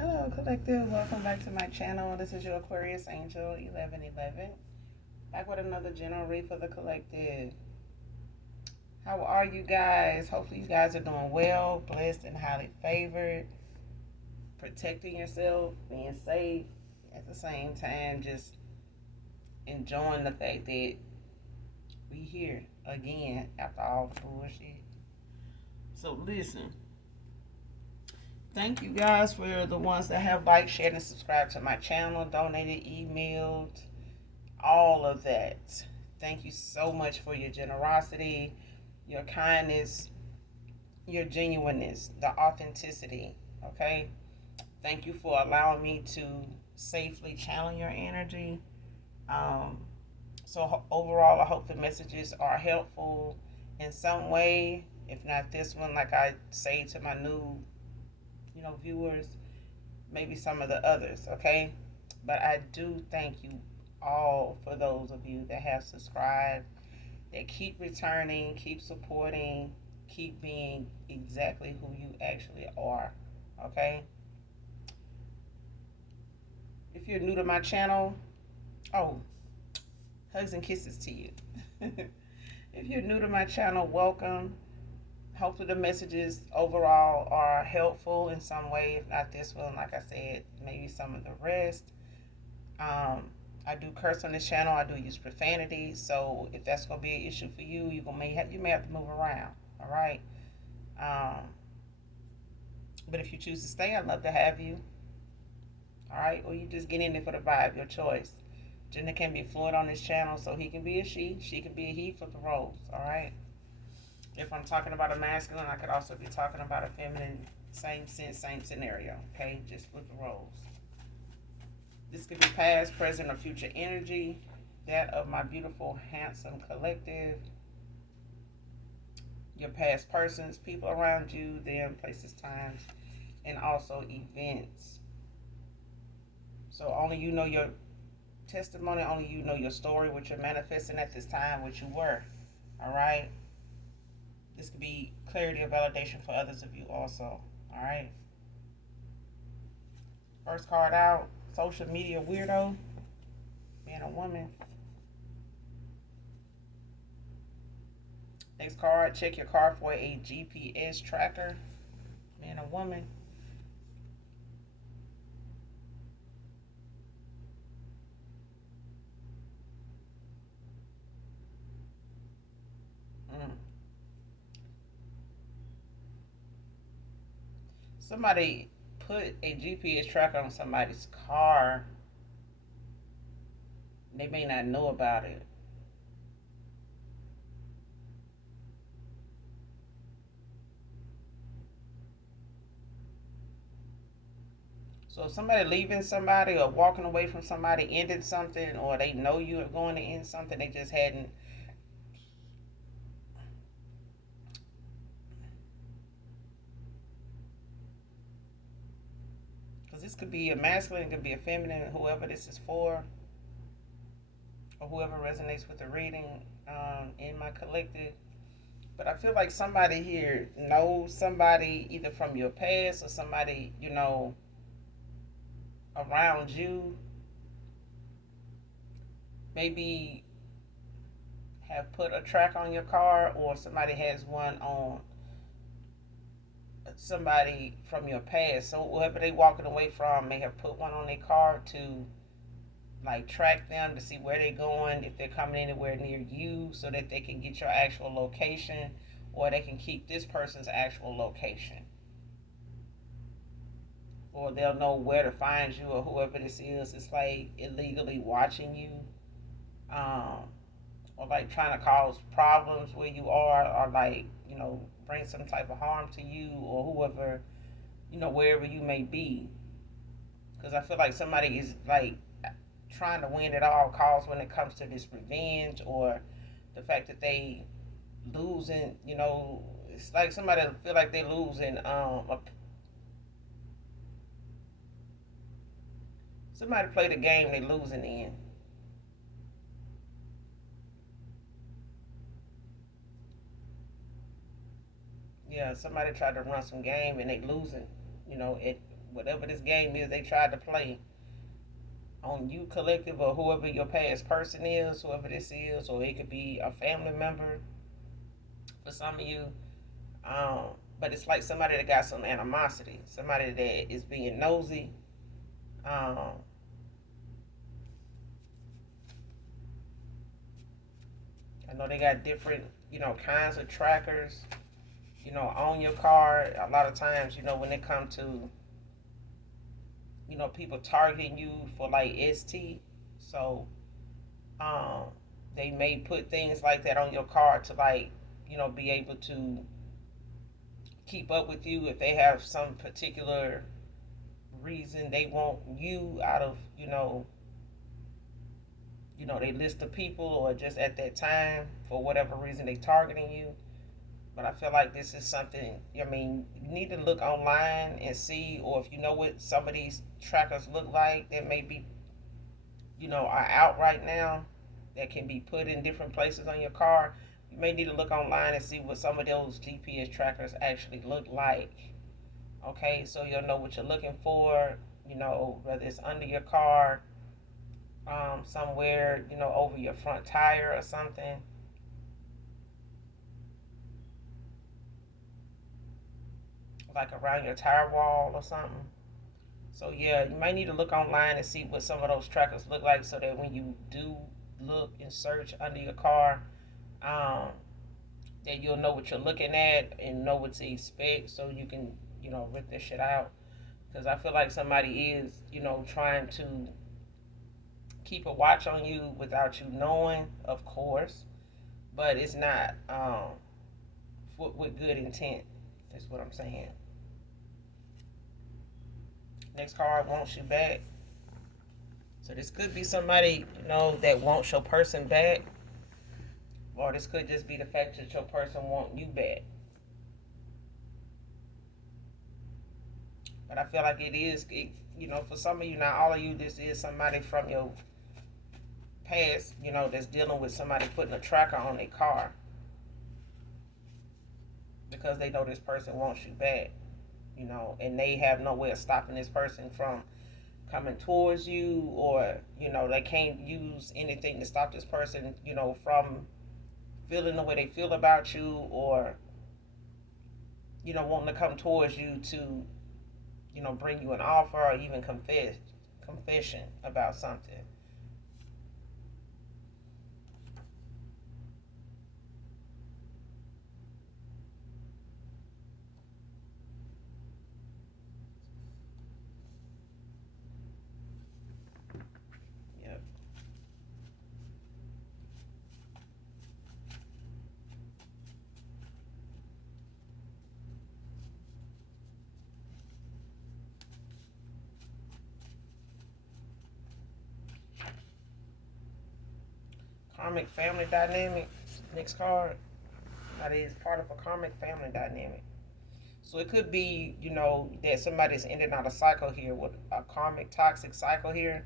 Hello, Collective. Welcome back to my channel. This is your Aquarius Angel 1111. Back with another general read for the Collective. How are you guys? Hopefully, you guys are doing well, blessed, and highly favored. Protecting yourself, being safe, at the same time, just enjoying the fact that we here again after all the bullshit. So, listen. Thank you guys for the ones that have liked, shared, and subscribed to my channel, donated, emailed, all of that. Thank you so much for your generosity, your kindness, your genuineness, the authenticity. Okay? Thank you for allowing me to safely channel your energy. So, overall, I hope the messages are helpful in some way. If not this one, like I say to my new viewers, maybe some of the others, okay? But I do thank you all for those of you that have subscribed, that keep returning, keep supporting, keep being exactly who you actually are, okay? If you're new to my channel, oh, hugs and kisses to you. If you're new to my channel, welcome. Hopefully the messages overall are helpful in some way. If not this one, like I said, maybe some of the rest. I do curse on this channel. I do use profanity. So if that's going to be an issue for you, you may have to move around. All right. But if you choose to stay, I'd love to have you. All right. Or you just get in there for the vibe, your choice. Gender can be fluid on this channel, so he can be a she can be a he, for the roles. All right. If I'm talking about a masculine, I could also be talking about a feminine. Same sense, same scenario. Okay, just flip the roles. This could be past, present, or future energy. That of my beautiful, handsome collective. Your past persons, people around you, them, places, times, and also events. So only you know your testimony, only you know your story, what you're manifesting at this time, what you were. All right. This could be clarity or validation for others of you also. All right. First card out, social media weirdo, man or woman. Next card, check your card for a GPS tracker, man or woman. Somebody put a GPS tracker on somebody's car. They may not know about it. So if somebody leaving somebody or walking away from somebody ended something, or they know you are going to end something, they just hadn't. Because this could be a masculine, it could be a feminine, whoever this is for, or whoever resonates with the reading in my collective. But I feel like somebody here knows somebody either from your past or somebody, around you. Maybe have put a track on your car, or somebody has one on somebody from your past. So whoever they walking away from may have put one on their car to like track them, to see where they're going, if they're coming anywhere near you, so that they can get your actual location, or they can keep this person's actual location, or they'll know where to find you, or whoever this is. It's like illegally watching you, or like trying to cause problems where you are, or like bring some type of harm to you, or whoever, wherever you may be. Because I feel like somebody is like trying to win at all costs when it comes to this revenge, or the fact that they losing. It's like somebody feel like they losing. Somebody play the game they losing in. Yeah, somebody tried to run some game and they losing. It whatever this game is they tried to play on you collective or whoever your past person is, whoever this is, or it could be a family member for some of you. Um, but it's like somebody that got some animosity, somebody that is being nosy. Um, I know they got different, kinds of trackers, on your car. A lot of times, when it comes to, people targeting you for like ST. So, um, they may put things like that on your car to like, be able to keep up with you if they have some particular reason they want you out of, they list of people or just at that time for whatever reason they targeting you. But I feel like this is something, I mean, you need to look online and see, or if you know what some of these trackers look like that may be, are out right now that can be put in different places on your car. You may need to look online and see what some of those GPS trackers actually look like. Okay, so you'll know what you're looking for, whether it's under your car, somewhere, over your front tire or something. Like around your tire wall or something. So yeah, you might need to look online and see what some of those trackers look like so that when you do look and search under your car, um, that you'll know what you're looking at and know what to expect so you can, rip this shit out. Because I feel like somebody is, trying to keep a watch on you without you knowing, of course, but it's not with good intent, is what I'm saying. Next card wants you back. So this could be somebody, that wants your person back. Or this could just be the fact that your person wants you back. But I feel like it is, for some of you, not all of you, this is somebody from your past, that's dealing with somebody putting a tracker on their car. Because they know this person wants you back, and they have no way of stopping this person from coming towards you, or, they can't use anything to stop this person, from feeling the way they feel about you, or, wanting to come towards you to, bring you an offer or even confession about something. Yep. Karmic family dynamic. Next card. That is part of a karmic family dynamic. So it could be, that somebody's ending out a cycle here with a karmic toxic cycle here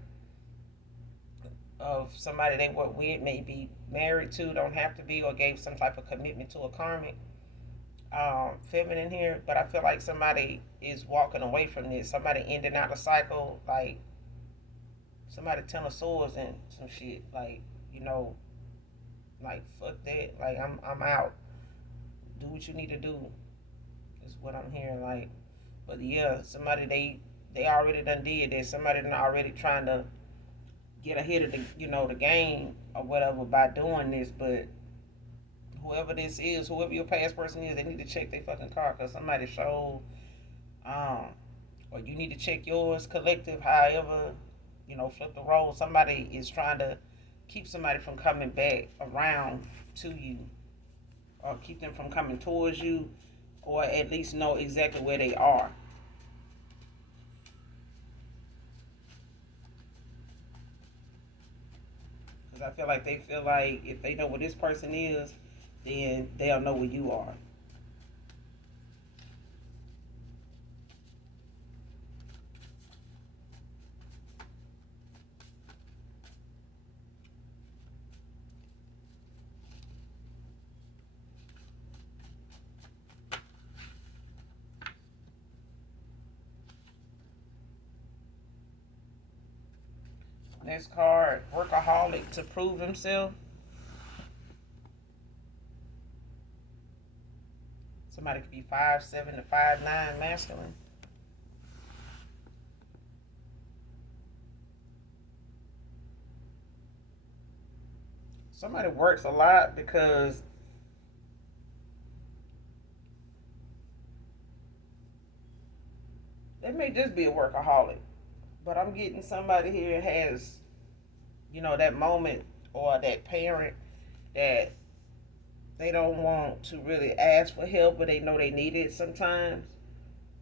of somebody they were with, maybe married to, don't have to be, or gave some type of commitment to a karmic feminine here. But I feel like somebody is walking away from this. Somebody ending out a cycle, like somebody 10 of swords and some shit, like, like fuck that, like I'm out. Do what you need to do. Is what I'm hearing, like. But yeah, somebody they already done did this. Somebody done already trying to get ahead of the game or whatever by doing this. But whoever this is, whoever your past person is, they need to check their fucking car because somebody showed, um, or you need to check yours, collective. However, flip the role. Somebody is trying to keep somebody from coming back around to you, or keep them from coming towards you, or at least know exactly where they are. Because I feel like they feel like if they know where this person is, then they'll know where you are. Next card, workaholic to prove himself. Somebody could be 5'7" to 5'9" masculine. Somebody works a lot because they may just be a workaholic. But I'm getting somebody here has, that moment or that parent that they don't want to really ask for help, but they know they need it sometimes.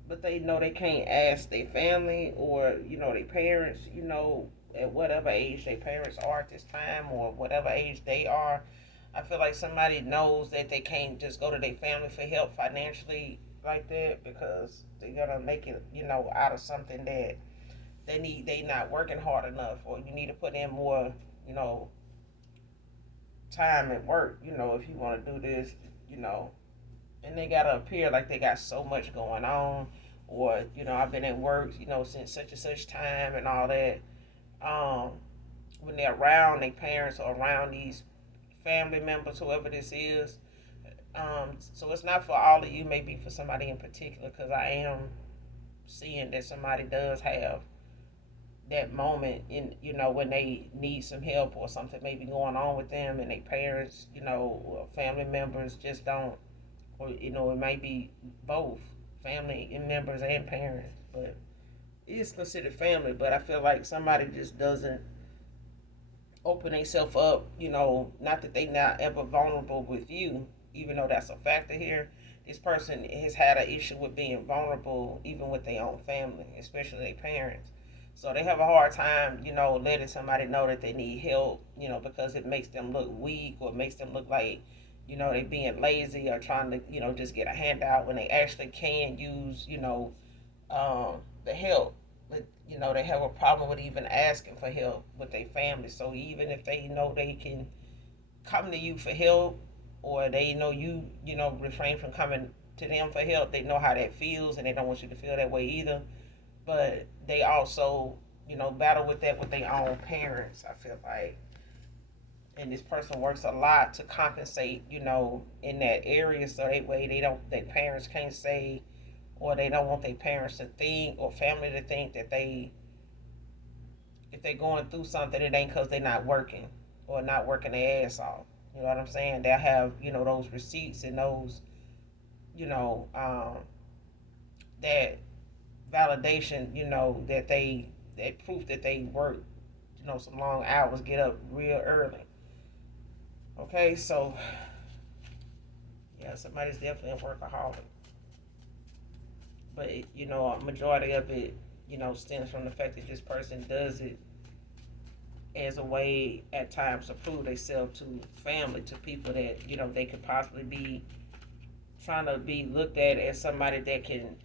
But they know they can't ask their family or, their parents, at whatever age their parents are at this time or whatever age they are. I feel like somebody knows that they can't just go to their family for help financially like that because they're gonna make it, out of something that they not working hard enough, or you need to put in more, you know, time at work, if you want to do this, you know, and they gotta appear like they got so much going on, or I've been at work, since such and such time and all that. Um, when they're around their parents or around these family members, whoever this is. So it's not for all of you, maybe for somebody in particular, because I am seeing that somebody does have that moment in when they need some help or something maybe going on with them and their parents or family members just don't, or it might be both family and members and parents, but it's considered family. But I feel like somebody just doesn't open themselves up, not that they not ever vulnerable with you, even though that's a factor here. This person has had an issue with being vulnerable even with their own family, especially their parents. So they have a hard time, letting somebody know that they need help, because it makes them look weak or makes them look like, they being lazy or trying to, just get a handout when they actually can use, the help. But, they have a problem with even asking for help with their family. So even if they know they can come to you for help, or they know refrain from coming to them for help, they know how that feels and they don't want you to feel that way either. But they also, battle with that with their own parents, I feel like. And this person works a lot to compensate, in that area, so that way their parents can't say, or they don't want their parents to think or family to think that if they're going through something, it ain't because they're not working or not working their ass off. You know what I'm saying? They'll have, those receipts and those, that validation, that proof that they work, some long hours, get up real early. Okay, so yeah, somebody's definitely a workaholic. But a majority of it, stems from the fact that this person does it as a way at times to prove themselves to family, to people that they could possibly be trying to be looked at as somebody that can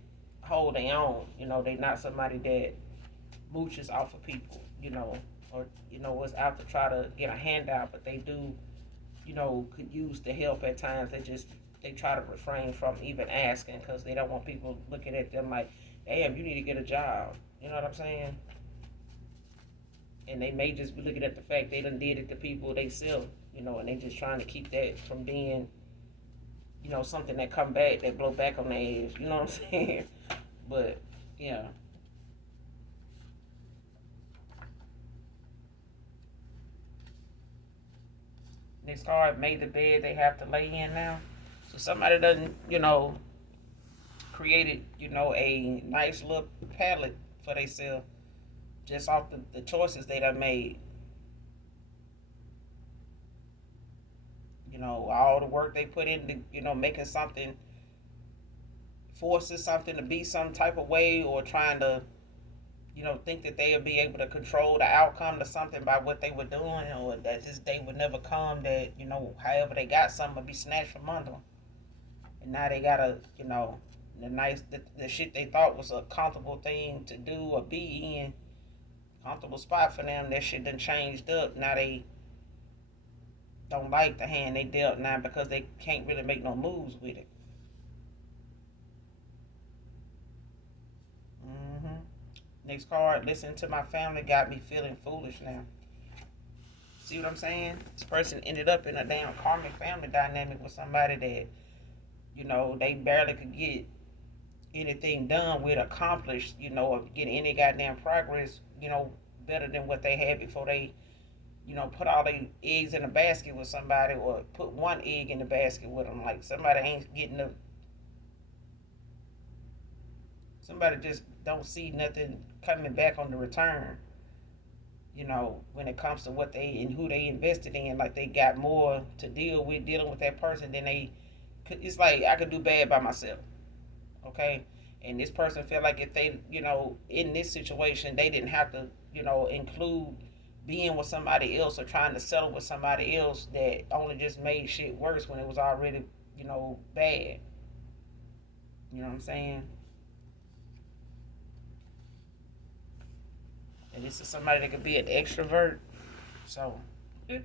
hold their own. They not somebody that mooches off of people, or was out to try to get a handout, but they do, could use the help at times. They try to refrain from even asking because they don't want people looking at them like, damn, you need to get a job. You know what I'm saying? And they may just be looking at the fact they done did it to people they sell, and they just trying to keep that from being, something that come back, that blow back on their ass. You know what I'm saying? But yeah. Next card, made the bed they have to lay in now. So somebody doesn't, created, a nice little palette for themselves just off the choices they done made. All the work they put into, making something, forcing something to be some type of way, or trying to, think that they'll be able to control the outcome to something by what they were doing, or that this day would never come, that, however they got something would be snatched from under them. And now they gotta, the shit they thought was a comfortable thing to do or be in, comfortable spot for them, that shit done changed up. Now they don't like the hand they dealt now because they can't really make no moves with it. Mm-hmm. Next card, listening to my family got me feeling foolish now. See what I'm saying? This person ended up in a damn karmic family dynamic with somebody that, they barely could get anything done with, accomplished, or get any goddamn progress, better than what they had before they, put all their eggs in a basket with somebody, or put one egg in the basket with them. Like somebody ain't getting the, somebody just don't see nothing coming back on the return. When it comes to what they and who they invested in, like they got more to deal with dealing with that person than they could. It's like I could do bad by myself, okay? And this person felt like if they, in this situation, they didn't have to, include being with somebody else or trying to settle with somebody else, that only just made shit worse when it was already, bad. You know what I'm saying? And this is somebody that could be an extrovert. So this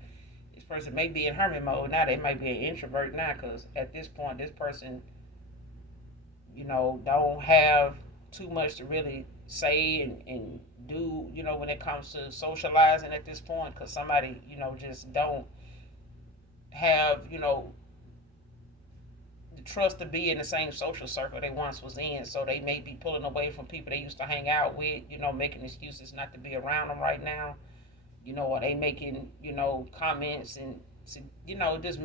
person may be in hermit mode now. They might be an introvert now, because at this point, this person, don't have too much to really say and do, when it comes to socializing at this point, because somebody, just don't have, the trust to be in the same social circle they once was in. So they may be pulling away from people they used to hang out with, making excuses not to be around them right now. Or they making, comments and, just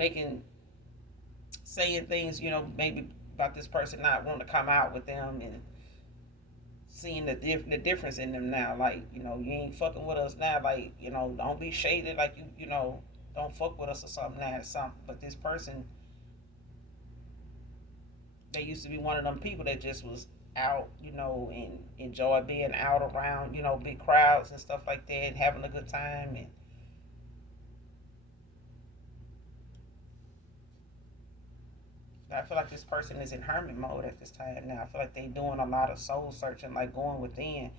saying things, maybe about this person not wanting to come out with them, and seeing the difference in them now. Like, you ain't fucking with us now. Like, don't be shaded like don't fuck with us or something now. Something. But this person, they used to be one of them people that just was out, and enjoy being out around, big crowds and stuff like that, and having a good time. And I feel like this person is in hermit mode at this time now. I feel like they doing a lot of soul searching, like going within.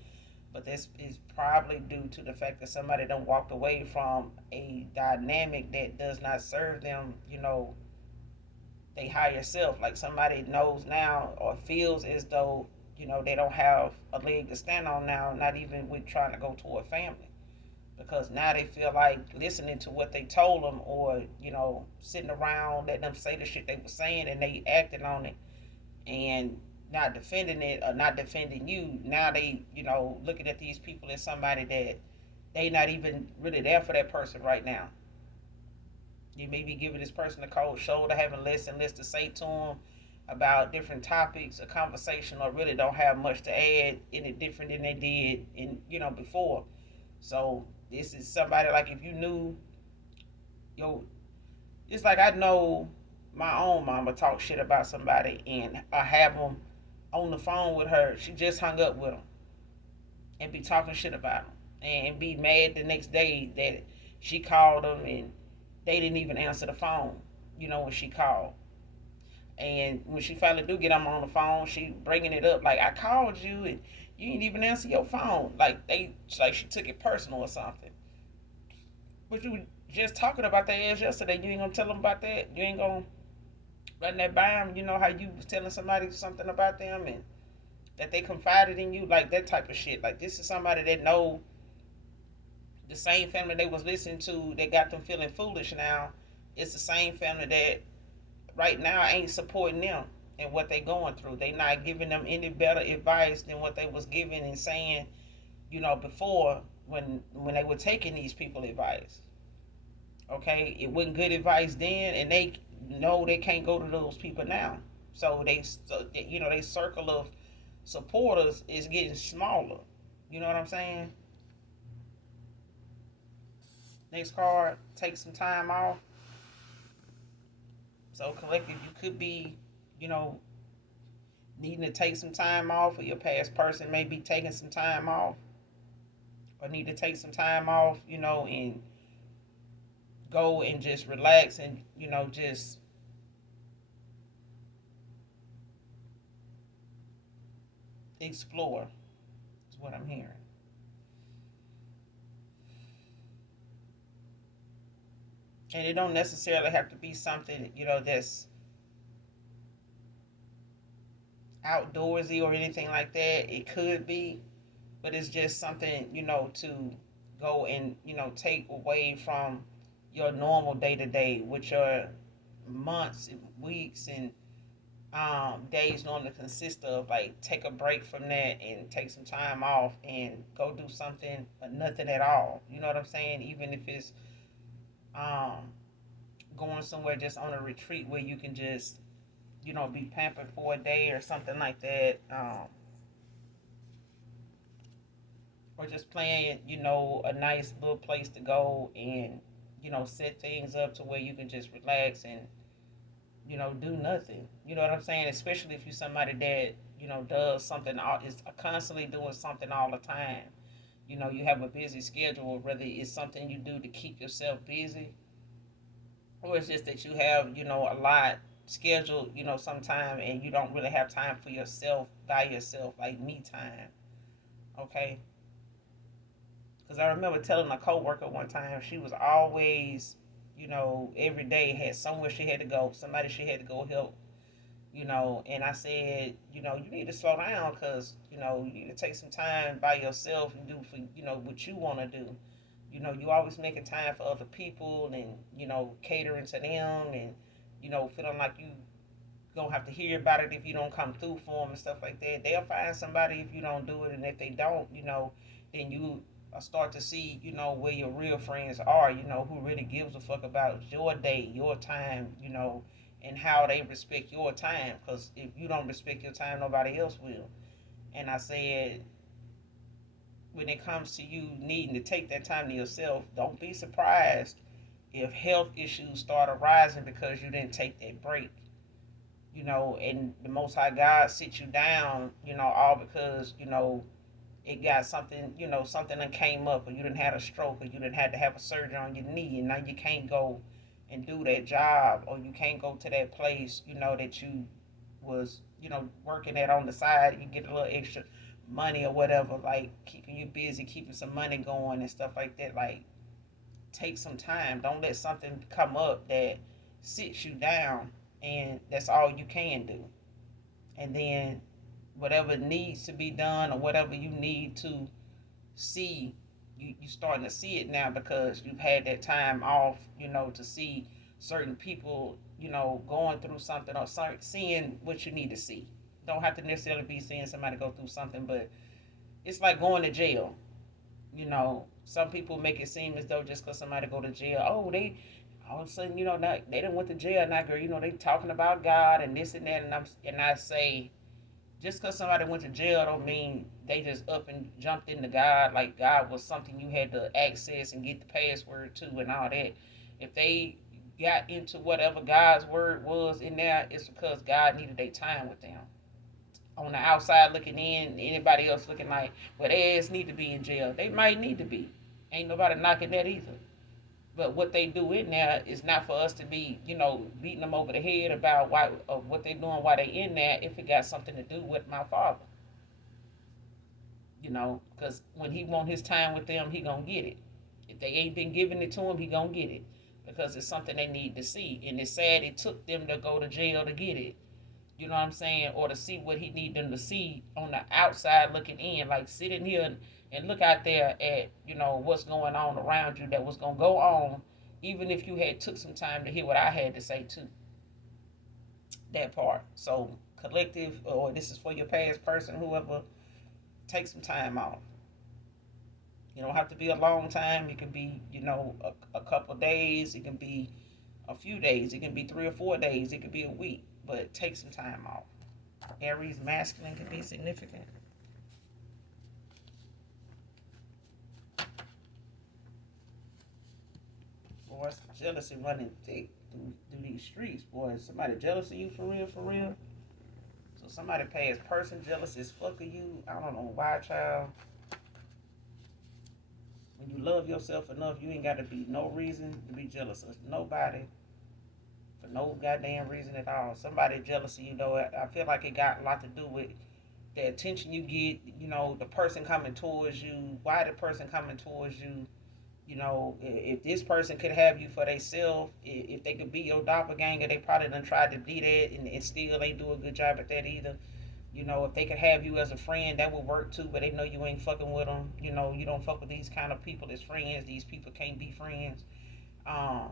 But this is probably due to the fact that somebody done walked away from a dynamic that does not serve them, they higher self. Like somebody knows now or feels as though, they don't have a leg to stand on now, not even with trying to go to a family. Because now they feel like listening to what they told them, or, sitting around letting them say the shit they were saying, and they acting on it and not defending it or not defending you. Now they, looking at these people as somebody that they not even really there for that person right now. You may be giving this person a cold shoulder, having less and less to say to them about different topics or conversation, or really don't have much to add any different than they did in, before. So this is somebody, like if you knew, yo, it's like I know my own mama talk shit about somebody, and I have them on the phone with her. She just hung up with them and be talking shit about them, and be mad the next day that she called them and they didn't even answer the phone, when she called. And when she finally do get them on the phone, she bringing it up like, I called you and you didn't even answer your phone. Like she took it personal or something. But you were just talking about their ass yesterday. You ain't gonna tell them about that. You ain't gonna run that by them. You know how you was telling somebody something about them and that they confided in you, like that type of shit. Like this is somebody that know the same family they was listening to that got them feeling foolish now. It's the same family that right now ain't supporting them and what they going through. They not giving them any better advice than what they was giving and saying, before, when they were taking these people advice. Okay, it wasn't good advice then, and they know they can't go to those people now. So they circle of supporters is getting smaller. You know what I'm saying? Next card, take some time off. So collective, you could be, you know, needing to take some time off, or your past person may be taking some time off, or need to take some time off, and go and just relax and, just explore, is what I'm hearing. And it don't necessarily have to be something, that's outdoorsy or anything like that. It could be, but it's just something, to go and, take away from your normal day to day, with your months and weeks and days normally consist of. Like, take a break from that and take some time off and go do something or nothing at all. You know what I'm saying? Even if it's um, going somewhere just on a retreat where you can just, be pampered for a day or something like that. Or just plan, a nice little place to go and, set things up to where you can just relax and, do nothing. You know what I'm saying? Especially if you're somebody that, does something, is constantly doing something all the time. You have a busy schedule, whether it's something you do to keep yourself busy, or it's just that you have, a lot scheduled, sometime, and you don't really have time for yourself by yourself, like me time. Okay? Because I remember telling a coworker one time, she was always, every day had somewhere she had to go, somebody she had to go help, and I said, you need to slow down because, you need to take some time by yourself and do for, what you want to do. You always making time for other people and, catering to them and, feeling like you gonna have to hear about it if you don't come through for them and stuff like that. They'll find somebody if you don't do it, and if they don't, then you start to see, where your real friends are, who really gives a fuck about your day, your time, and how they respect your time. Because if you don't respect your time, nobody else will. And I said, when it comes to you needing to take that time to yourself, don't be surprised if health issues start arising because you didn't take that break. And the Most High God sit you down, all because, it got something, something that came up, or you didn't have a stroke, or you didn't have to have a surgery on your knee, and now you can't go and do that job, or you can't go to that place, that you was, working at on the side. You get a little extra money or whatever, like keeping you busy, keeping some money going and stuff like that. Like, take some time. Don't let something come up that sits you down, and that's all you can do. And then whatever needs to be done, or whatever you need to see, you starting to see it now because you've had that time off, to see certain people, going through something, or seeing what you need to see. Don't have to necessarily be seeing somebody go through something, but it's like going to jail. Some people make it seem as though just because somebody go to jail, oh, they all of a sudden, not, they didn't went to jail now, girl. They talking about God and this and that, and I say, just because somebody went to jail don't mean they just up and jumped into God, like God was something you had to access and get the password to and all that. If they got into whatever God's word was in there, it's because God needed their time with them. On the outside looking in, anybody else looking like, well, their ass need to be in jail. They might need to be. Ain't nobody knocking that either. But what they do in there is not for us to be, beating them over the head about why, of what they doing, why they in there, if it got something to do with my father. Because when he want his time with them, he gonna get it. If they ain't been giving it to him, he gonna get it because it's something they need to see. And it's sad it took them to go to jail to get it. You know what I'm saying? Or to see what he need them to see on the outside looking in, like sitting here and look out there at, what's going on around you that was going to go on, even if you had took some time to hear what I had to say too. That part. So collective, or this is for your past person, whoever, take some time off. You don't have to be a long time. It can be, a couple of days. It can be a few days. It can be 3 or 4 days. It could be a week. But take some time off. Aries masculine can be significant. Boy, jealousy running thick through these streets. Boy, somebody jealous of you for real, for real. So somebody past person jealous as fuck of you. I don't know why, child. When you love yourself enough, you ain't got to be no reason to be jealous of nobody for no goddamn reason at all. Somebody jealous of you, though, I feel like it got a lot to do with the attention you get, the person coming towards you, why the person coming towards you. If this person could have you for themselves, if they could be your doppelganger, they probably done tried to be that, and still ain't do a good job at that either. You know, if they could have you as a friend, that would work too, but they know you ain't fucking with them. You know, you don't fuck with these kind of people as friends. These people can't be friends. Um,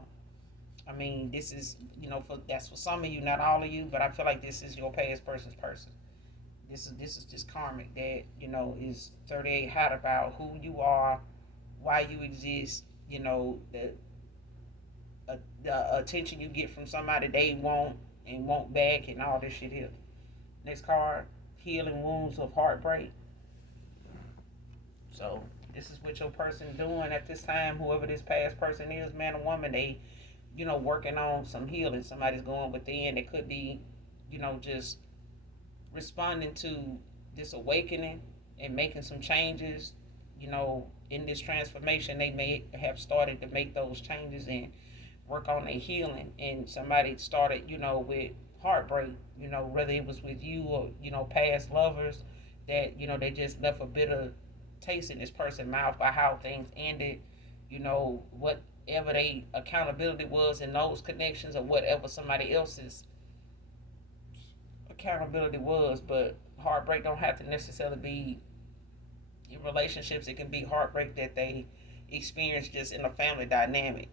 I mean, this is, you know, that's for some of you, not all of you, but I feel like this is your past person's person. This is just karmic that, you know, is 38 hot about who you are, why you exist, you know, the attention you get from somebody they want and want back and all this shit here. Next card, healing wounds of heartbreak. So this is what your person doing at this time, whoever this past person is, man or woman, they, you know, working on some healing. Somebody's going within. It could be, you know, just responding to this awakening and making some changes. You know, in this transformation, they may have started to make those changes and work on their healing. And somebody started, you know, with heartbreak, you know, whether it was with you or, you know, past lovers that, you know, they just left a bitter taste in this person's mouth by how things ended, you know, whatever they accountability was in those connections or whatever somebody else's accountability was. But heartbreak don't have to necessarily be in relationships. It can be heartbreak that they experience just in a family dynamic,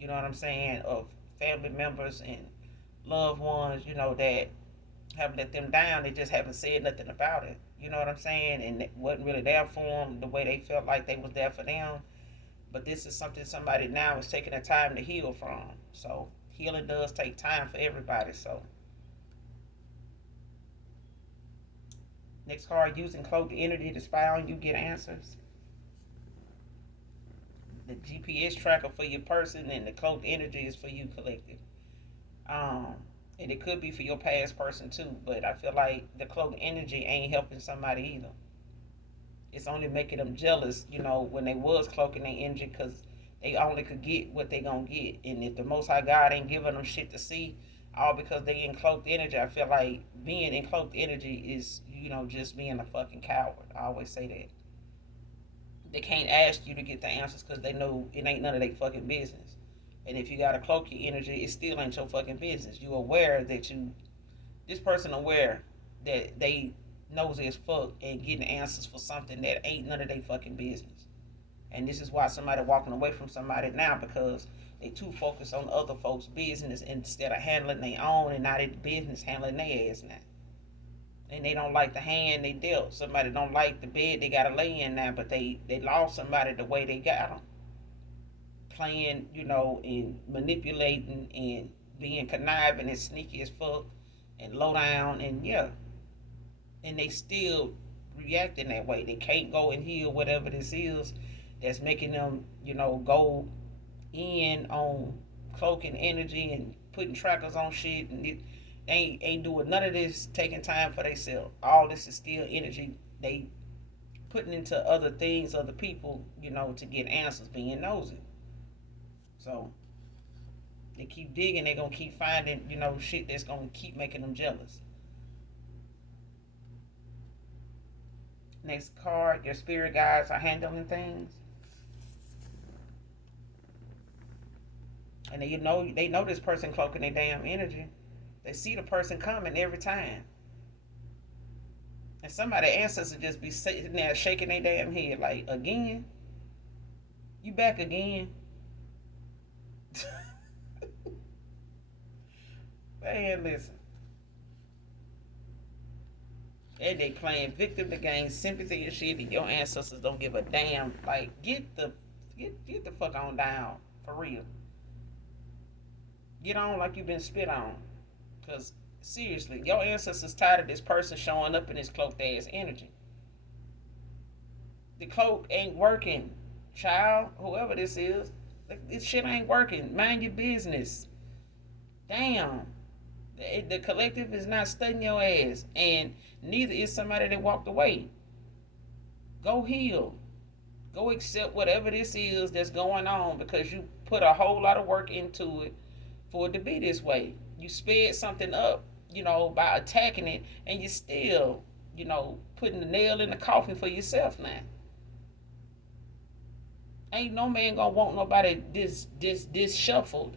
you know what I'm saying, of family members and loved ones, you know, that have let them down. They just haven't said nothing about it. You know what I'm saying? And it wasn't really there for them the way they felt like they was there for them. But this is something somebody now is taking the time to heal from. So healing does take time for everybody. So next card, using cloaked energy to spy on you, get answers. The GPS tracker for your person and the cloaked energy is for you, collective. And it could be for your past person too, but I feel like the cloaked energy ain't helping somebody either. It's only making them jealous, you know, when they was cloaking their energy, because they only could get what they gonna get. And if the Most High God ain't giving them shit to see, all because they in cloaked energy, I feel like being in cloaked energy is, you know, just being a fucking coward. I always say that. They can't ask you to get the answers because they know it ain't none of their fucking business. And if you got to cloak your energy, it still ain't your fucking business. You aware that this person aware that they nosy as fuck and getting answers for something that ain't none of their fucking business. And this is why somebody walking away from somebody now, because they too focused on other folks' business instead of handling their own, and not their business handling their ass now. And they don't like the hand they dealt. Somebody don't like the bed they gotta lay in now, but they lost somebody the way they got them. Playing, you know, and manipulating and being conniving and sneaky as fuck and low down, and yeah. And they still reacting that way. They can't go and heal whatever this is that's making them, you know, go in on cloaking energy and putting trackers on shit, and they ain't doing none of this taking time for themselves. All this is still energy they putting into other things, other people, you know, to get answers, being nosy. So they keep digging, they're gonna keep finding, you know, shit that's gonna keep making them jealous. Next card, your spirit guides are handling things. And they know this person cloaking their damn energy. They see the person coming every time. And somebody ancestors just be sitting there shaking their damn head like, again? You back again? Man, listen. And they playing victim to gain sympathy and shit, and your ancestors don't give a damn. Like, get the fuck on down. For real. Get on like you've been spit on. Because, seriously, your ancestors tired of this person showing up in this cloaked ass energy. The cloak ain't working, child. Whoever this is. This shit ain't working. Mind your business. Damn. The collective is not studying your ass. And neither is somebody that walked away. Go heal. Go accept whatever this is that's going on, because you put a whole lot of work into it for it to be this way. You sped something up, you know, by attacking it, and you still, you know, putting the nail in the coffin for yourself now. Ain't no man gonna want nobody this shuffled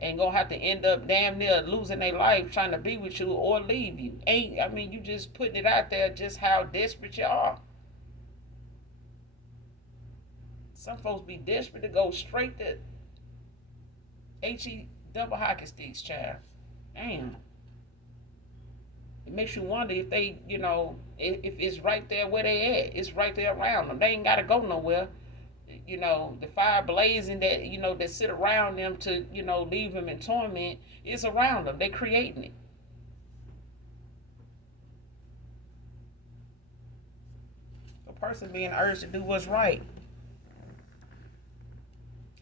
and gonna have to end up damn near losing their life trying to be with you or leave you. You just putting it out there just how desperate you are. Some folks be desperate to go straight to HE double hockey sticks, child. Damn. It makes you wonder if they, if it's right there where they at. It's right there around them. They ain't gotta go nowhere. The fire blazing that, that sit around them to, leave them in torment is around them. They creating it. A person being urged to do what's right.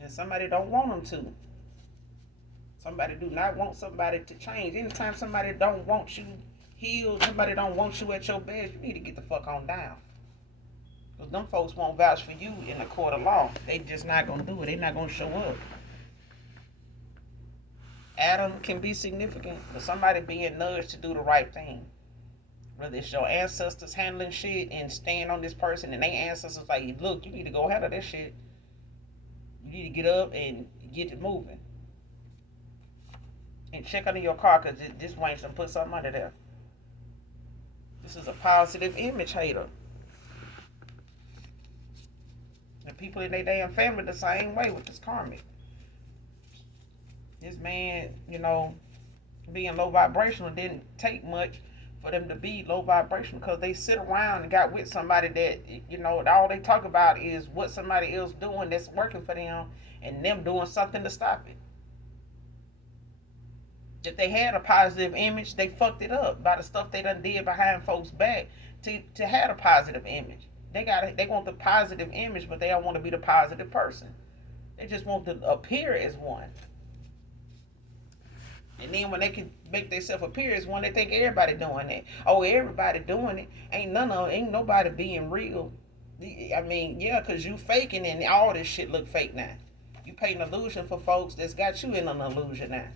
And somebody don't want them to. Somebody do not want somebody to change. Anytime somebody don't want you healed, somebody don't want you at your best, you need to get the fuck on down. Because them folks won't vouch for you in the court of law. They just not going to do it. They not going to show up. Adam can be significant, but somebody being nudged to do the right thing. Whether it's your ancestors handling shit and staying on this person and their ancestors like, look, you need to go handle this shit. You need to get up and get it moving. And check under your car because this wench done put something under there. This is a positive image hater. And people in their damn family the same way with this karmic. This man, being low vibrational didn't take much for them to be low vibrational because they sit around and got with somebody that, all they talk about is what somebody else doing that's working for them and them doing something to stop it. If they had a positive image, they fucked it up by the stuff they done did behind folks' back to have a positive image. They want the positive image, but they don't want to be the positive person. They just want to appear as one. And then when they can make themselves appear as one, they think everybody doing that. Oh, everybody doing it. Ain't nobody being real. Yeah, because you faking and all this shit look fake now. You paint an illusion for folks that's got you in an illusion now.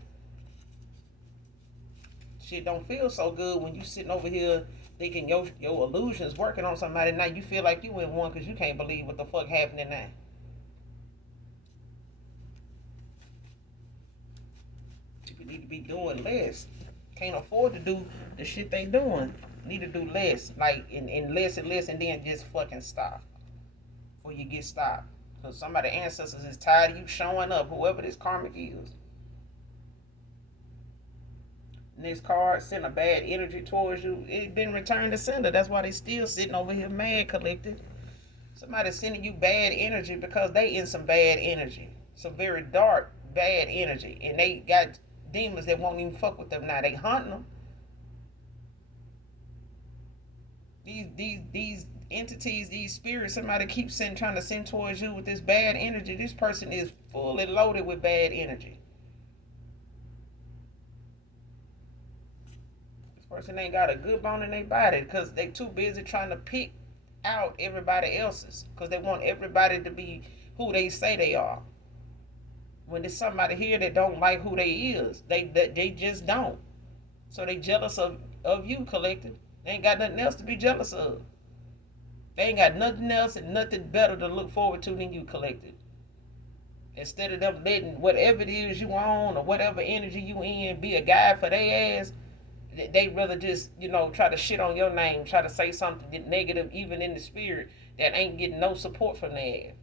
Shit don't feel so good when you sitting over here thinking your illusion's working on somebody. Now you feel like you in one because you can't believe what the fuck happening now. People need to be doing less. Can't afford to do the shit they doing. Need to do less. Like, and less and less, and then just fucking stop. Before you get stopped. Because somebody's ancestors is tired of you showing up, whoever this karmic is. This card sent a bad energy towards you. It been returned to sender. That's why they still sitting over here mad, collected. Somebody sending you bad energy because they in some bad energy. Some very dark, bad energy. And they got demons that won't even fuck with them now. They hunting them. These entities, these spirits, somebody keeps trying to send towards you with this bad energy. This person is fully loaded with bad energy. Person ain't got a good bone in their body because they too busy trying to pick out everybody else's because they want everybody to be who they say they are. When there's somebody here that don't like who they is, they just don't. So they jealous of you, collective. They ain't got nothing else to be jealous of. They ain't got nothing else and nothing better to look forward to than you, collective. Instead of them letting whatever it is you own or whatever energy you in be a guide for their ass, they rather just, try to shit on your name, try to say something negative, even in the spirit, that ain't getting no support from their ass.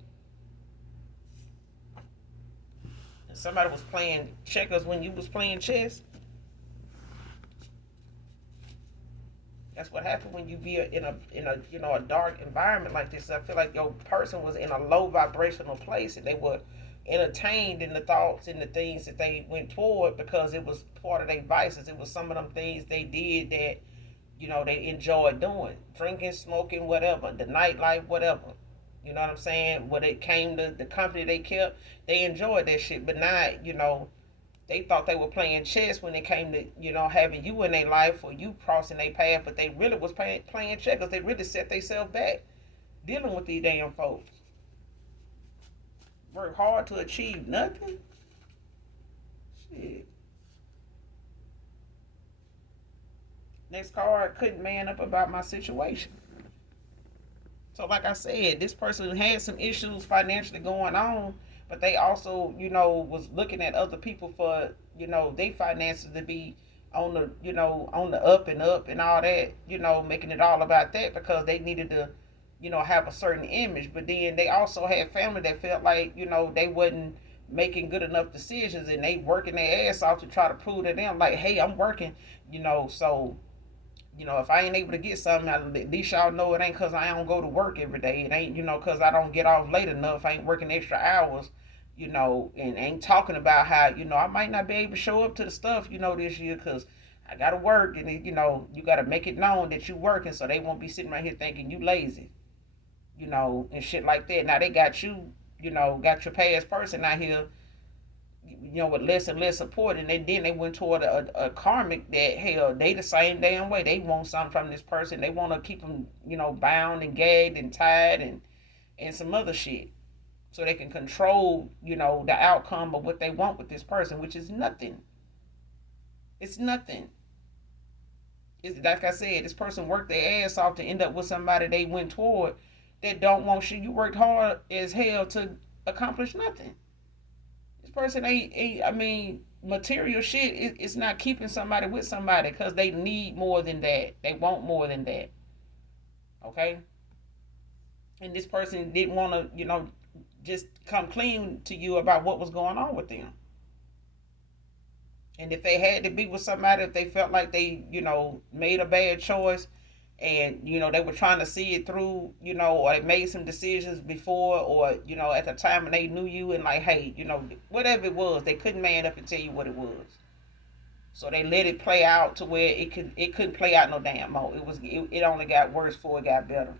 And somebody was playing checkers when you was playing chess. That's what happened when you be in a dark environment like this. I feel like your person was in a low vibrational place and they were entertained in the thoughts and the things that they went toward because it was part of their vices. It was some of them things they did that, they enjoyed doing. Drinking, smoking, whatever. The nightlife, whatever. You know what I'm saying? When it came to the company they kept, they enjoyed that shit. But now, they thought they were playing chess when it came to, having you in their life or you crossing their path. But they really was playing checkers. They really set themselves back dealing with these damn folks. Work hard to achieve nothing? Shit. Next card, couldn't man up about my situation. So like I said, this person had some issues financially going on, but they also, was looking at other people for, their finances to be on the, on the up and up and all that, making it all about that because they needed to, have a certain image. But then they also had family that felt like, they wasn't making good enough decisions and they working their ass off to try to prove to them like, hey, I'm working, so if I ain't able to get something, at least y'all know it ain't because I don't go to work every day. It ain't, because I don't get off late enough. I ain't working extra hours, and ain't talking about how, I might not be able to show up to the stuff, this year because I got to work. And, you got to make it known that you working so they won't be sitting right here thinking you lazy, and shit like that. Now they got you, got your past person out here with less and less support, and then they went toward a karmic that hell they the same damn way. They want something from this person. They want to keep them bound and gagged and tied and some other shit, so they can control the outcome of what they want with this person, which is nothing. It's nothing. It's like I said, this person worked their ass off to end up with somebody they went toward that don't want shit. You worked hard as hell to accomplish nothing. This person ain't I mean, material shit is not keeping somebody with somebody because they need more than that. They want more than that. Okay? And this person didn't want to, just come clean to you about what was going on with them. And if they had to be with somebody, if they felt like they, made a bad choice and, they were trying to see it through, or they made some decisions before or, at the time when they knew you and like, hey, whatever it was, they couldn't man up and tell you what it was. So they let it play out to where it couldn't play out no damn more. It only got worse before it got better.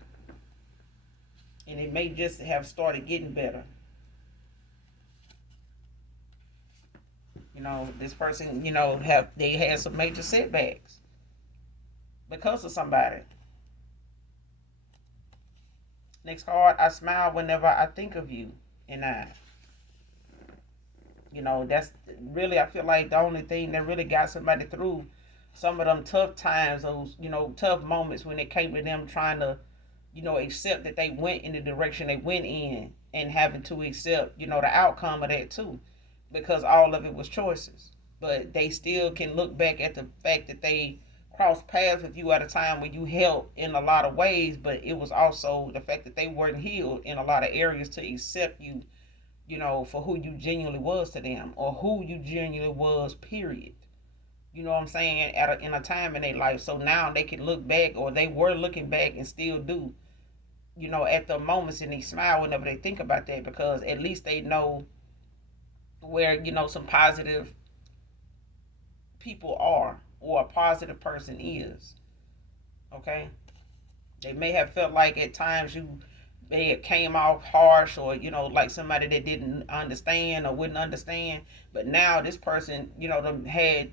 And it may just have started getting better. This person, they had some major setbacks because of somebody. Next card, I smile whenever I think of you and I. That's really, I feel like the only thing that really got somebody through some of them tough times, those, tough moments when it came to them trying to, accept that they went in the direction they went in and having to accept, the outcome of that too. Because all of it was choices. But they still can look back at the fact that they crossed paths with you at a time when you helped in a lot of ways, but it was also the fact that they weren't healed in a lot of areas to accept you, for who you genuinely was to them or who you genuinely was, period. You know what I'm saying? In a time in their life. So now they can look back, or they were looking back and still do, at the moments, and they smile whenever they think about that because at least they know where some positive people are or a positive person is. Okay, they may have felt like at times you may have came off harsh or like somebody that didn't understand or wouldn't understand, but now this person them had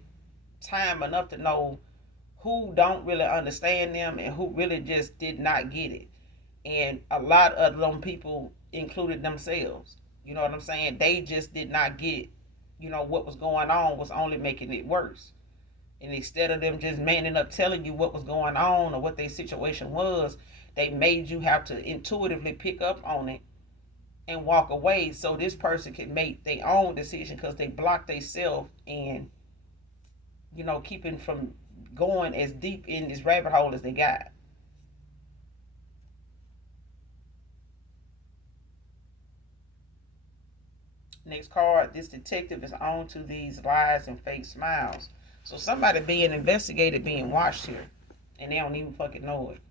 time enough to know who don't really understand them and who really just did not get it, and a lot of them people included themselves. You know what I'm saying? They just did not get, what was going on was only making it worse. And instead of them just manning up telling you what was going on or what their situation was, they made you have to intuitively pick up on it and walk away so this person can make their own decision because they blocked themselves and, keeping from going as deep in this rabbit hole as they got. Next card, this detective is on to these lies and fake smiles. So somebody being investigated, being watched here, and they don't even fucking know it.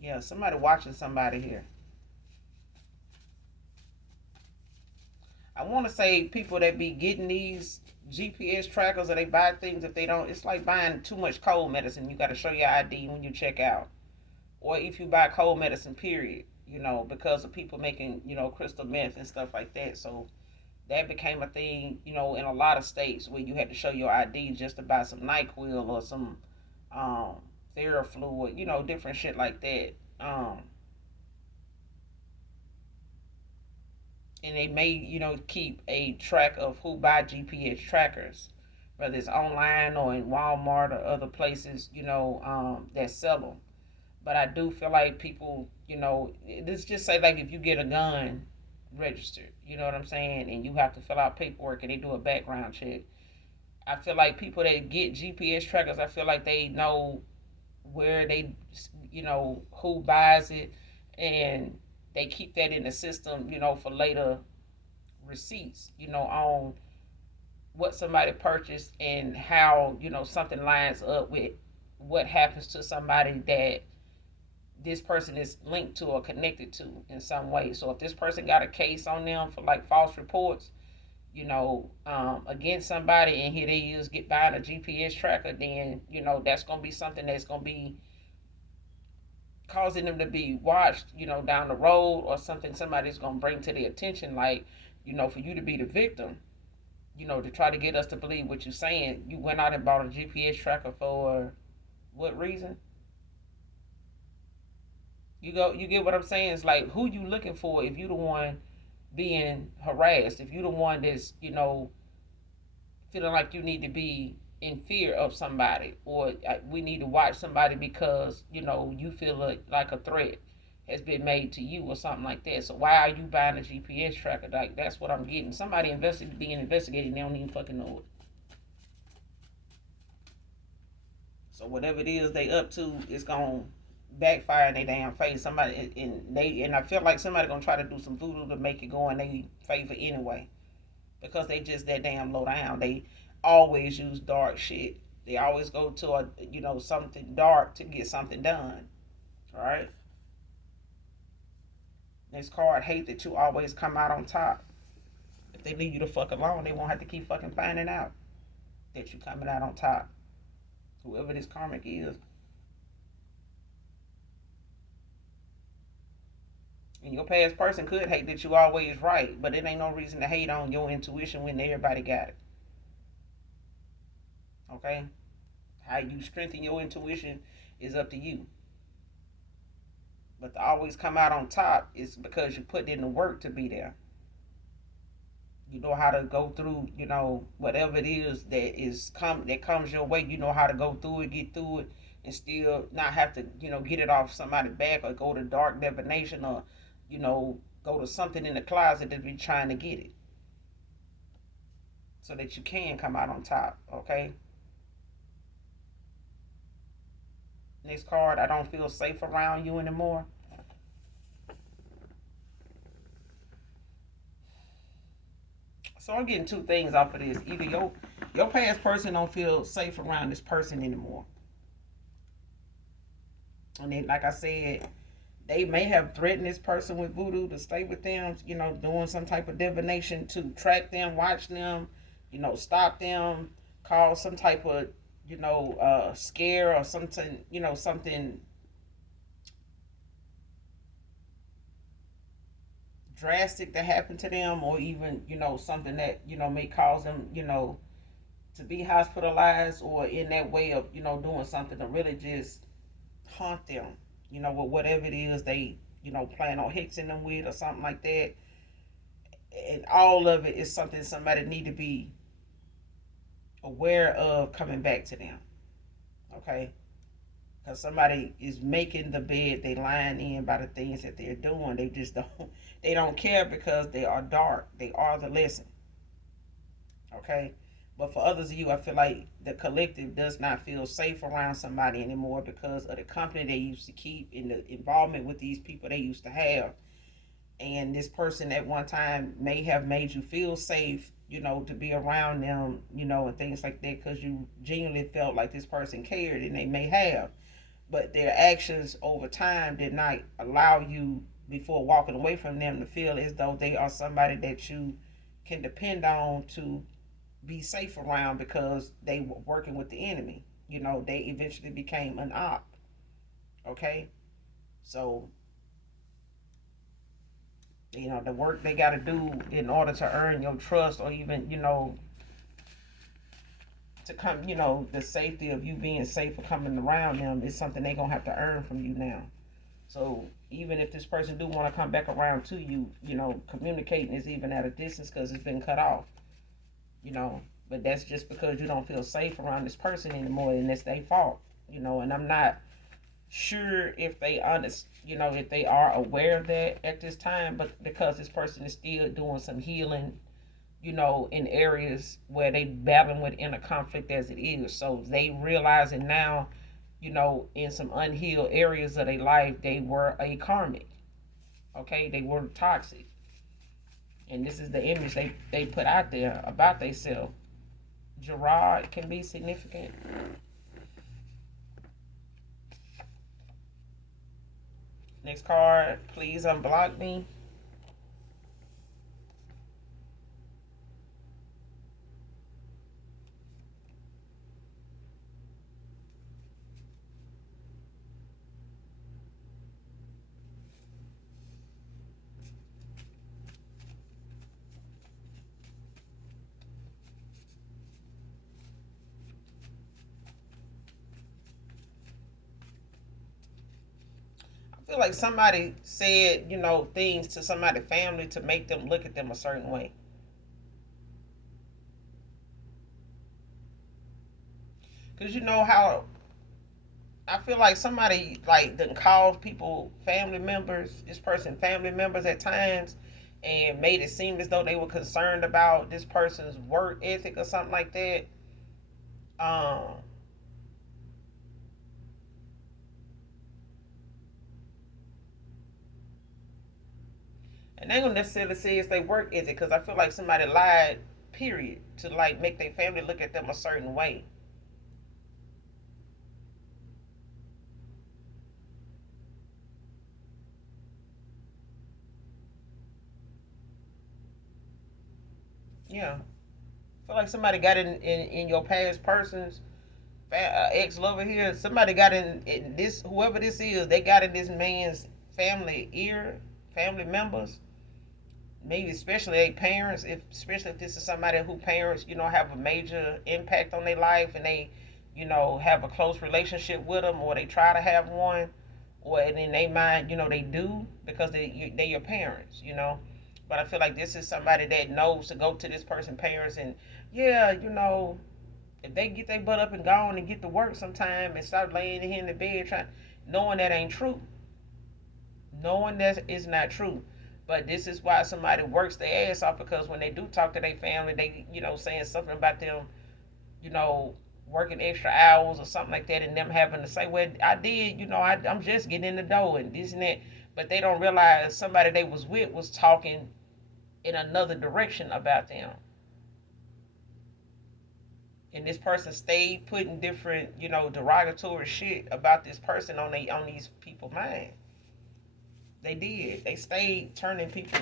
Yeah, somebody watching somebody here. I want to say people that be getting these GPS trackers or they buy things if they don't. It's like buying too much cold medicine. You got to show your ID when you check out, or if you buy cold medicine, period. Because of people making crystal meth and stuff like that. So that became a thing, in a lot of states where you had to show your ID just to buy some NyQuil or some um, Theraflu or different shit like that. And they may keep a track of who buy GPS trackers whether it's online or in Walmart or other places, that sell them. But I do feel like people, let's just say like if you get a gun registered, you know what I'm saying, and you have to fill out paperwork and they do a background check. I feel like people that get GPS trackers, I feel like they know where they, who buys it, and they keep that in the system, for later receipts, on what somebody purchased and how, something lines up with what happens to somebody that this person is linked to or connected to in some way. So if this person got a case on them for like false reports, against somebody, and here they is get buying a GPS tracker, then that's gonna be something that's gonna be causing them to be watched, down the road, or something somebody's gonna bring to their attention, like, for you to be the victim, to try to get us to believe what you're saying. You went out and bought a GPS tracker for what reason? You get what I'm saying? It's like, who you looking for if you the one being harassed, if you the one that's, feeling like you need to be in fear of somebody, or we need to watch somebody because, you feel like a threat has been made to you or something like that. So why are you buying a GPS tracker? Like, that's what I'm getting. Somebody being investigated, they don't even fucking know it. So whatever it is they up to, it's gonna backfire in their damn face. Somebody and I feel like somebody gonna try to do some voodoo to make it go in their favor anyway, because they just that damn low down. They always use dark shit. They always go to something dark to get something done. All right. Next card, hate that you always come out on top. If they leave you the fuck alone, they won't have to keep fucking finding out that you coming out on top. Whoever this karmic is. And your past person could hate that you always right, but it ain't no reason to hate on your intuition when everybody got it. Okay? How you strengthen your intuition is up to you. But to always come out on top is because you put in the work to be there. You know how to go through, whatever it is that comes your way. You know how to go through it, get through it, and still not have to, get it off somebody's back, or go to dark divination, or, go to something in the closet to be trying to get it. So that you can come out on top, okay? Next card, I don't feel safe around you anymore. So I'm getting two things off of this. Either your past person don't feel safe around this person anymore. And then, like I said, they may have threatened this person with voodoo to stay with them, doing some type of divination to track them, watch them, stop them, cause some type of, scare or something, something drastic to happen to them, or even, something that, may cause them, to be hospitalized, or in that way of, doing something to really just haunt them, with whatever it is they, plan on hexing them with or something like that. And all of it is something somebody need to be aware of coming back to them. Okay? Because somebody is making the bed they lying in by the things that they're doing. They just don't care, because they are dark. They are the lesson. Okay? But for others of you, I feel like the collective does not feel safe around somebody anymore because of the company they used to keep and the involvement with these people they used to have. And this person at one time may have made you feel safe, to be around them, and things like that, because you genuinely felt like this person cared, and they may have. But their actions over time did not allow you, before walking away from them, to feel as though they are somebody that you can depend on to be safe around, because they were working with the enemy. They eventually became an op. Okay? So, the work they got to do in order to earn your trust, or even, to come, the safety of you being safe or coming around them is something they going to have to earn from you now. So even if this person do want to come back around to you, communicating is even at a distance because it's been cut off. But that's just because you don't feel safe around this person anymore, and it's their fault, And I'm not sure if they if they are aware of that at this time, but because this person is still doing some healing, in areas where they battling with inner conflict as it is. So they realizing now, in some unhealed areas of their life, they were a karmic. Okay, they were toxic. And this is the image they put out there about themselves. Gerard can be significant. Next card, please unblock me. I feel like somebody said, things to somebody's family to make them look at them a certain way. Because you know how I feel like somebody like done called people family members, this person family members at times, and made it seem as though they were concerned about this person's work ethic or something like that. Um, and they ain't gonna necessarily say it's their work ethic because I feel like somebody lied, period, to like make their family look at them a certain way. Yeah, I feel like somebody got in your past person's ex lover here. Somebody got in this whoever this is. They got in this man's family ear, family members, maybe especially their parents. If especially if this is somebody who parents have a major impact on their life and they have a close relationship with them or they try to have one, or in their mind they do because they your parents. But I feel like this is somebody that knows to go to this person's parents and yeah, if they get their butt up and gone and get to work sometime and start laying here in the bed trying, knowing that ain't true, knowing that is not true. But this is why somebody works their ass off because when they do talk to their family, they saying something about them, you know working extra hours or something like that, and them having to say, "Well, I did, I'm just getting in the door and this and that," but they don't realize somebody they was with was talking in another direction about them. And this person stayed putting different, derogatory shit about this person on these people's mind. They did. They stayed turning people,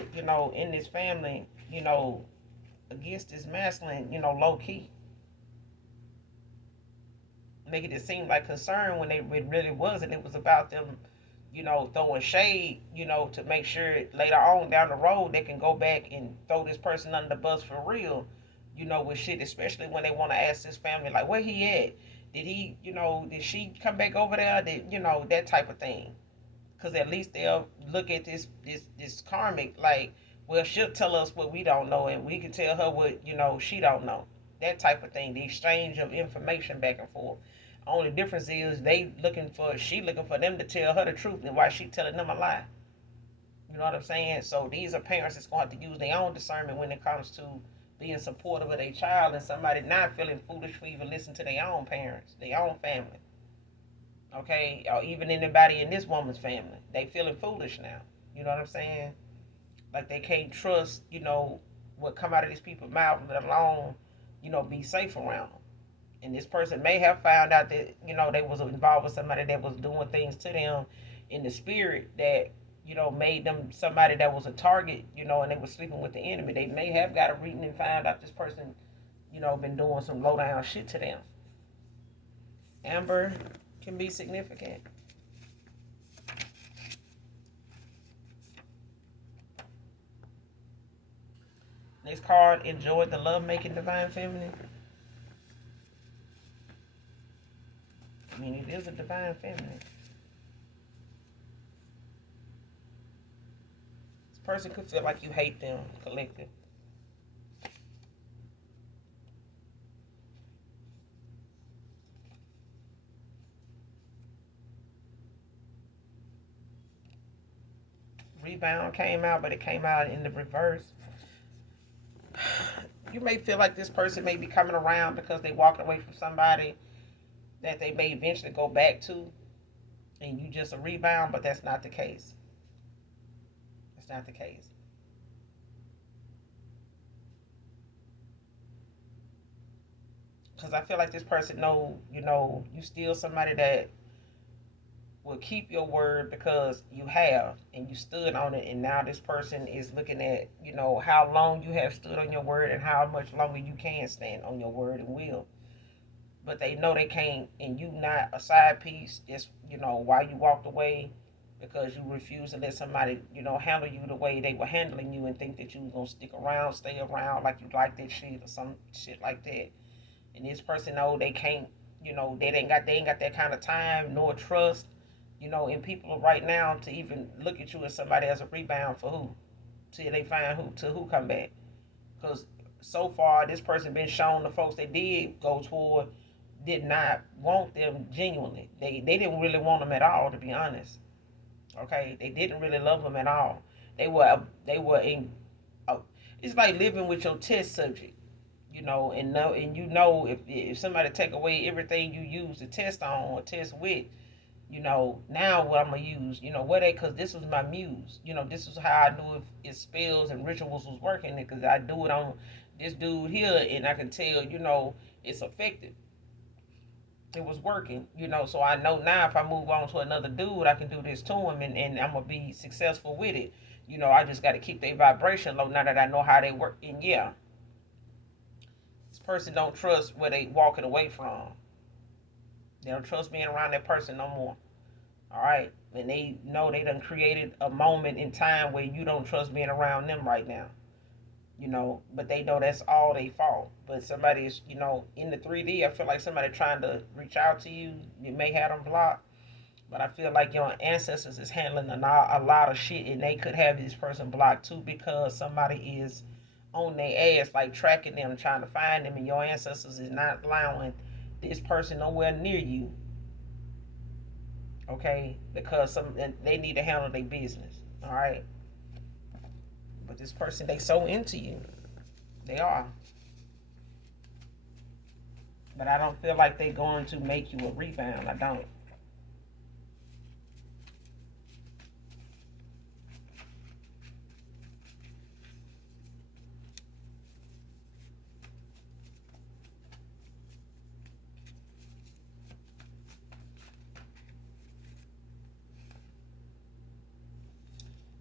in this family, against this masculine, low key, making it seem like concern when it really wasn't. It was about them, throwing shade, to make sure later on down the road they can go back and throw this person under the bus for real, with shit, especially when they want to ask this family, like, where he at? Did she come back over there? That type of thing. Because at least they'll look at this karmic like, well, she'll tell us what we don't know, and we can tell her what she don't know. That type of thing. The exchange of information back and forth. Only difference is she looking for them to tell her the truth, and why she telling them a lie. You know what I'm saying? So these are parents that's going to have to use their own discernment when it comes to being supportive of their child, and somebody not feeling foolish for even listening to their own parents, their own family. Okay, or even anybody in this woman's family, they feeling foolish now. You know what I'm saying? Like they can't trust, what come out of these people's mouth, let alone, be safe around them. And this person may have found out that they was involved with somebody that was doing things to them in the spirit that made them somebody that was a target, and they were sleeping with the enemy. They may have got a reading and found out this person been doing some low down shit to them. Amber can be significant. Next card, enjoy the love making divine feminine. I mean, it is a divine feminine. This person could feel like you hate them, collective. rebound came out, but it came out in the reverse. You may feel like this person may be coming around because they walking away from somebody that they may eventually go back to, and you just a rebound, but that's not the case. That's not the case. Because I feel like this person know, you still somebody that will keep your word because you have and you stood on it, and now this person is looking at, how long you have stood on your word and how much longer you can stand on your word and will. But they know they can't, and you not a side piece. Just why you walked away, because you refused to let somebody handle you the way they were handling you, and think that you was gonna stick around, stay around like you like that shit or some shit like that. And this person know they can't. They ain't got that kind of time nor trust. In people right now to even look at you as somebody as a rebound for who, till they find who come back. Because so far this person been shown the folks they did go toward did not want them genuinely. They didn't really want them at all, to be honest. Okay, they didn't really love them at all. They were in. It's like living with your test subject, and if somebody take away everything you use to test on or test with, now what I'm gonna use, because this was my muse. This is how I knew if spells and rituals was working, because I do it on this dude here, and I can tell, it's effective. It was working, so I know now if I move on to another dude, I can do this to him, and I'm gonna be successful with it. I just got to keep their vibration low now that I know how they work. And yeah, this person don't trust where they walking away from. They don't trust being around that person no more. All right, and they know they done created a moment in time where you don't trust being around them right now. But they know that's all they fault. But somebody is, in the 3D, I feel like somebody trying to reach out to you. You may have them blocked, but I feel like your ancestors is handling a lot of shit, and they could have this person blocked too, because somebody is on their ass, like tracking them, trying to find them, and your ancestors is not allowing this person nowhere near you. Okay, because they need to handle their business. All right, but this person, they so into you, they are. But I don't feel like they're going to make you a rebound. I don't.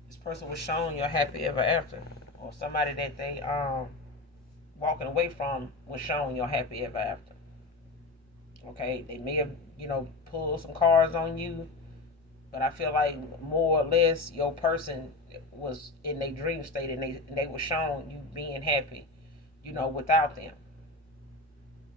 This person was shown your happy ever after, or somebody that they walking away from was shown your happy ever after. Okay, they may have pulled some cards on you, but I feel like more or less your person was in their dream state, and they were shown you being happy, without them,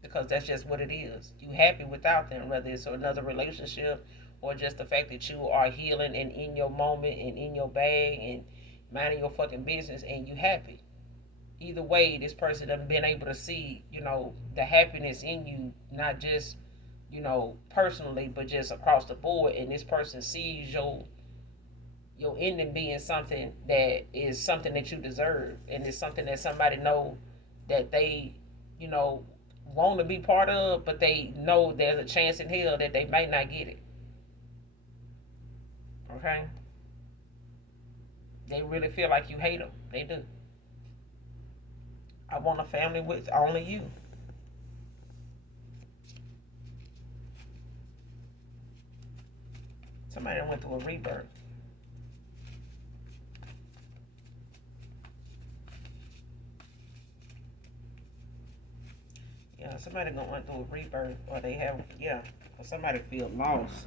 because that's just what it is. You happy without them, whether it's another relationship or just the fact that you are healing and in your moment and in your bag and minding your fucking business, and you happy. Either way, this person has been able to see, the happiness in you, not just, personally, but just across the board. And this person sees your ending being something that is something that you deserve, and it's something that somebody know that they, you know, want to be part of, but they know there's a chance in hell that they might not get it. Okay? They really feel like you hate them. They do. I want a family with only you. Somebody went through a rebirth. Yeah, somebody gonna went through a rebirth, or they have, yeah, or somebody feel lost.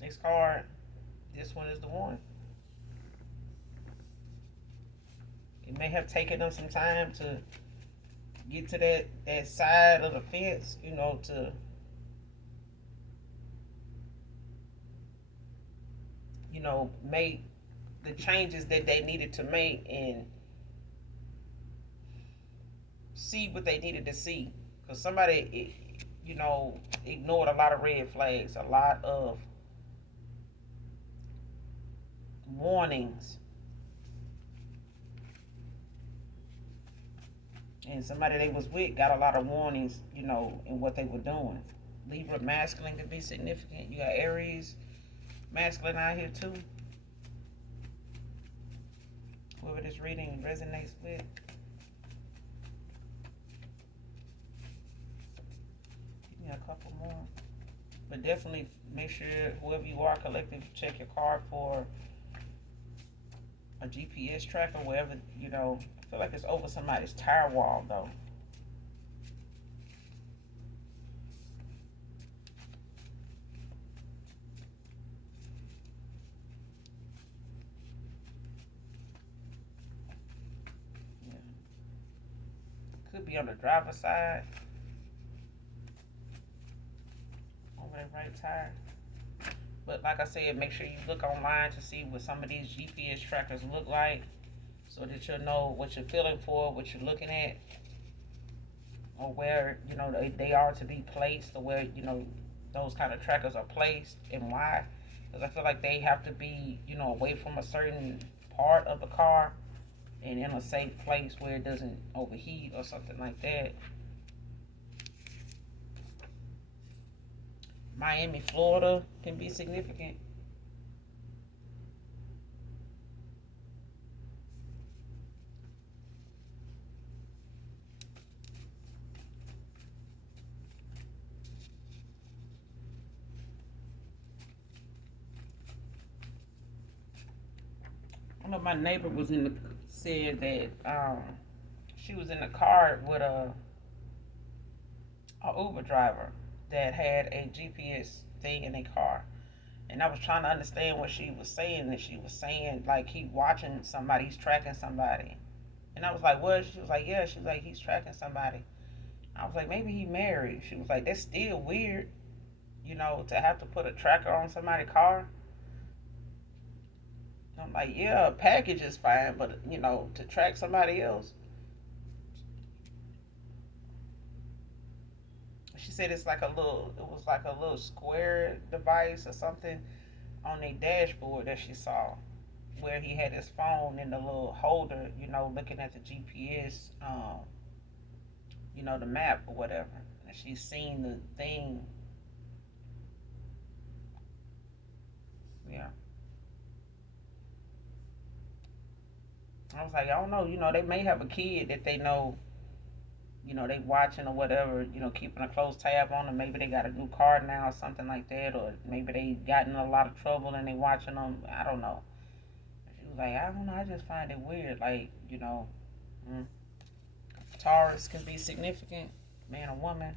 Next card, this one is the one. It may have taken them some time to get to that side of the fence, to make the changes that they needed to make and see what they needed to see. Because somebody, ignored a lot of red flags, a lot of warnings. And somebody they was with got a lot of warnings, in what they were doing. Libra masculine could be significant. You got Aries masculine out here too. Whoever this reading resonates with. Give me a couple more. But definitely make sure, whoever you are, collective, check your card for a GPS tracker, wherever, I feel like it's over somebody's tire wall, though. Yeah. Could be on the driver's side. Over that right tire. But like I said, make sure you look online to see what some of these GPS trackers look like, so that you'll know what you're feeling for, what you're looking at, or where, they are to be placed, or where, those kind of trackers are placed, and why. Because I feel like they have to be, away from a certain part of the car and in a safe place where it doesn't overheat or something like that. Miami, Florida can be significant. I know my neighbor said that she was in the car with a Uber driver that had a GPS thing in their car. And I was trying to understand what she was saying. And she was saying, like, he watching somebody, he's tracking somebody. And I was like, what? She was like, yeah. She was like, he's tracking somebody. I was like, maybe he married. She was like, that's still weird, to have to put a tracker on somebody's car. I'm like, yeah, a package is fine, but, to track somebody else. She said it was like a little square device or something on a dashboard that she saw, where he had his phone in the little holder, looking at the GPS, the map or whatever. And she's seen the thing. Yeah. I was like, I don't know, they may have a kid that they know, they watching or whatever, keeping a close tab on them. Maybe they got a new car now or something like that, or maybe they got in a lot of trouble and they watching them. I don't know. She was like, I don't know, I just find it weird. Like, mm. Taurus can be significant, man or woman.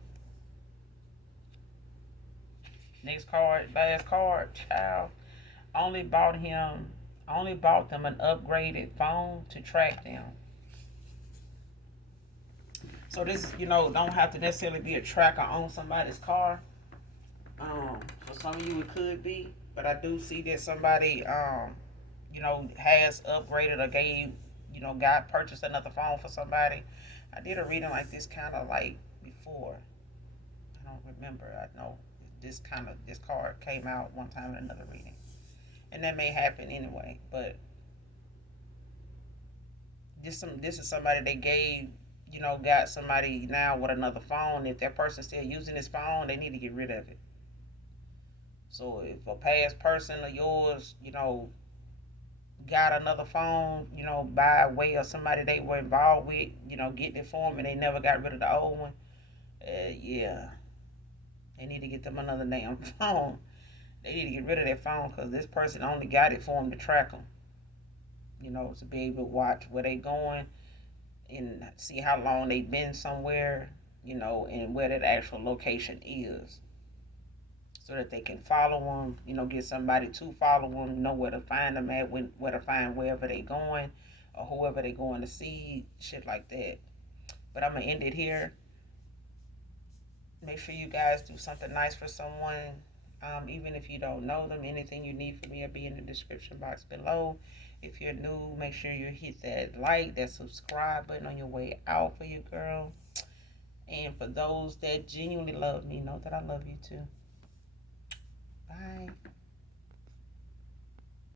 Next card, last card, child. Only bought them an upgraded phone to track them. So this, don't have to necessarily be a tracker on somebody's car. For some of you it could be, but I do see that somebody, has upgraded or gave, got purchased another phone for somebody. I did a reading like this kind of like before. I don't remember. I know this card came out one time in another reading, and that may happen anyway. But this is somebody they gave, got somebody now with another phone. If that person's still using this phone, they need to get rid of it. So if a past person of yours, got another phone, by way of somebody they were involved with, getting it for them, and they never got rid of the old one, yeah, they need to get them another damn phone. They need to get rid of that phone, because this person only got it for them to track them, to be able to watch where they going and see how long they've been somewhere, and where that actual location is, so that they can follow them, get somebody to follow them, know where to find them at, where to find wherever they going, or whoever they going to see, shit like that. But I'm going to end it here. Make sure you guys do something nice for someone, even if you don't know them. Anything you need from me will be in the description box below. If you're new, make sure you hit that like, that subscribe button on your way out for your girl. And for those that genuinely love me, know that I love you too. Bye.